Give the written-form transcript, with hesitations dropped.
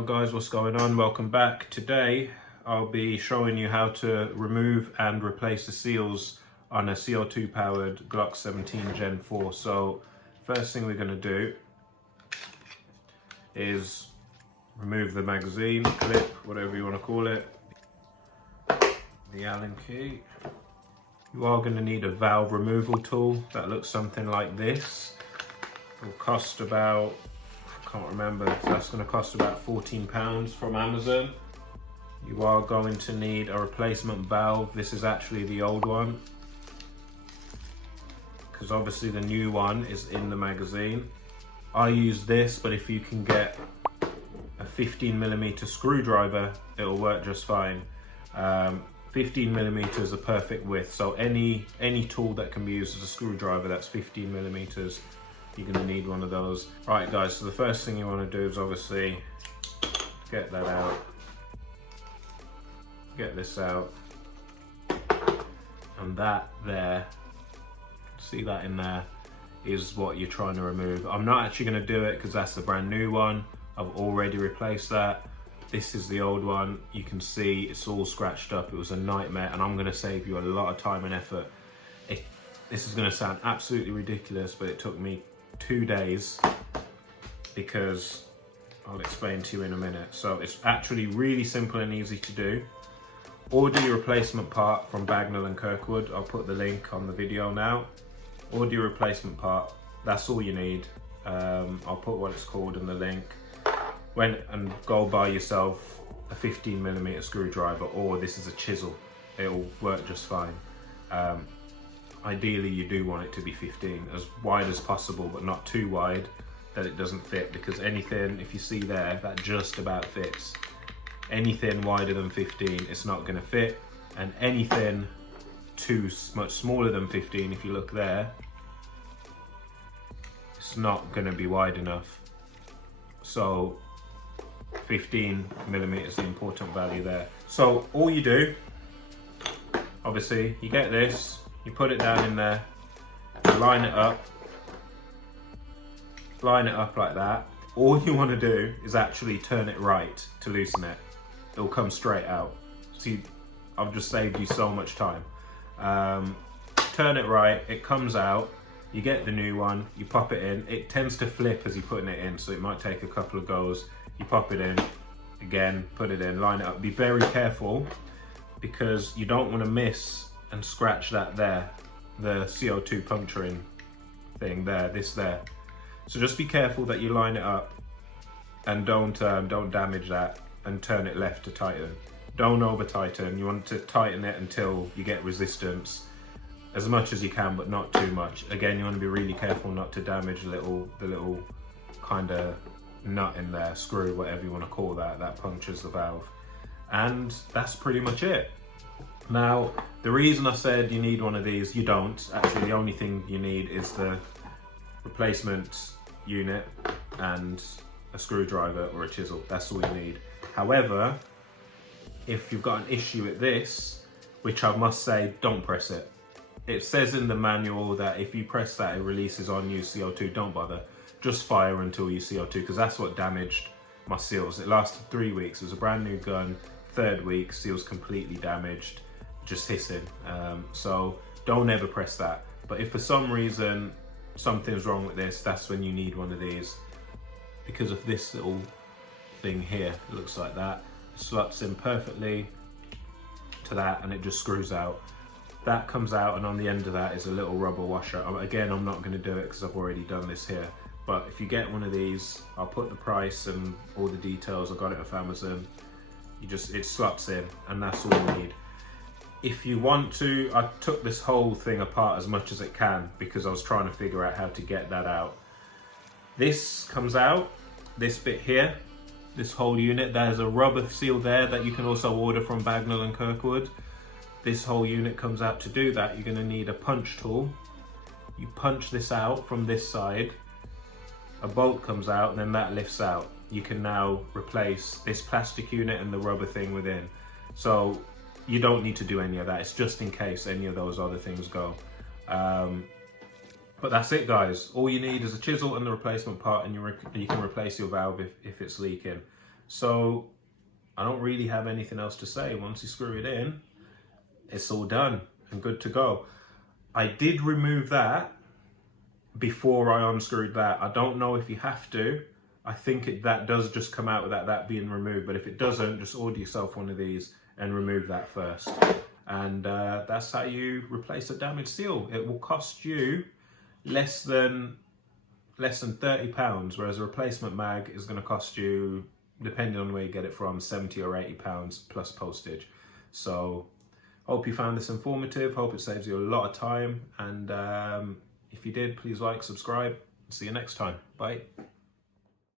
Yo guys, what's going on? Welcome back. Today I'll be showing you how to remove and replace the seals on a CO2 powered Glock 17 Gen 4. So first thing we're going to do is remove the magazine, clip, whatever you want to call it, the Allen key. You are going to need a valve removal tool that looks something like this. It will cost about, I can't remember, so that's going to cost about £14 from Amazon. You are going to need a replacement valve. This is actually the old one, because obviously the new one is in the magazine. I use this, but if you can get a 15mm screwdriver, it'll work just fine. 15mm is a perfect width, so any tool that can be used as a screwdriver that's 15mm, you're going to need one of those. Right guys, so the first thing you want to do is obviously get that out, get this out, and that there, see that in there, is what you're trying to remove. I'm not actually going to do it because that's the brand new one. I've already replaced that. This is the old one. You can see it's all scratched up. It was a nightmare, and I'm going to save you a lot of time and effort. This is going to sound absolutely ridiculous, but it took me 2 days, because I'll explain to you in a minute. So it's actually really simple and easy to do. Order your replacement part from Bagnall & Kirkwood. I'll put the link on the video now. Order your replacement part. That's all you need. I'll put what it's called in the link. And go buy yourself a 15mm screwdriver, or this is a chisel. It'll work just fine. Ideally you do want it to be 15, as wide as possible, but not too wide that it doesn't fit, because anything, if you see there, that just about fits. Anything wider than 15, it's not going to fit, and anything too much smaller than 15, if you look there, it's not going to be wide enough. So 15mm is the important value there. So all you do, obviously, you get this, you put it down in there, you line it up like that. All you want to do is actually turn it right to loosen it. It'll come straight out. See, I've just saved you so much time. Turn it right, it comes out, you get the new one, you pop it in. It tends to flip as you're putting it in, so it might take a couple of goes. You pop it in, again, put it in, line it up. Be very careful, because you don't want to miss and scratch that there, the CO2 puncturing thing there, this there. So just be careful that you line it up, and don't damage that, and turn it left to tighten. Don't over tighten. You want to tighten it until you get resistance, as much as you can, but not too much. Again, you want to be really careful not to damage the little kind of nut in there, screw, whatever you want to call that, that punctures the valve. And that's pretty much it. Now, the reason I said you need one of these, you don't. Actually, the only thing you need is the replacement unit and a screwdriver or a chisel. That's all you need. However, if you've got an issue with this, which I must say, don't press it. It says in the manual that if you press that, it releases unused CO2. Don't bother. Just fire until you CO2, because that's what damaged my seals. It lasted 3 weeks. It was a brand new gun. 3rd week, seals completely damaged, just hissing. So don't ever press that. But if for some reason something's wrong with this, that's when you need one of these, because of this little thing here. It looks like that. It slots in perfectly to that, and it just screws out. That comes out, and on the end of that is a little rubber washer. Again, I'm not going to do it because I've already done this here. But if you get one of these, I'll put the price and all the details. I got it off Amazon. It slots in, and that's all you need. If you want to, I took this whole thing apart as much as it can, because I was trying to figure out how to get that out. This comes out, this bit here, this whole unit. There's a rubber seal there that you can also order from Bagnall & Kirkwood. This whole unit comes out. To do that, you're going to need a punch tool. You punch this out from this side, a bolt comes out, and then that lifts out. You can now replace this plastic unit and the rubber thing within. So you don't need to do any of that. It's just in case any of those other things go. But that's it, guys. All you need is a chisel and the replacement part, and you can replace your valve if it's leaking. So I don't really have anything else to say. Once you screw it in, it's all done and good to go. I did remove that before I unscrewed that. I don't know if you have to. I think that does just come out without that being removed, but if it doesn't, just order yourself one of these and remove that first. And that's how you replace a damaged seal. It will cost you less than £30, whereas a replacement mag is going to cost you, depending on where you get it from, £70 or £80 plus postage. So hope you found this informative. Hope it saves you a lot of time. And if you did, please like, subscribe. See you next time. Bye.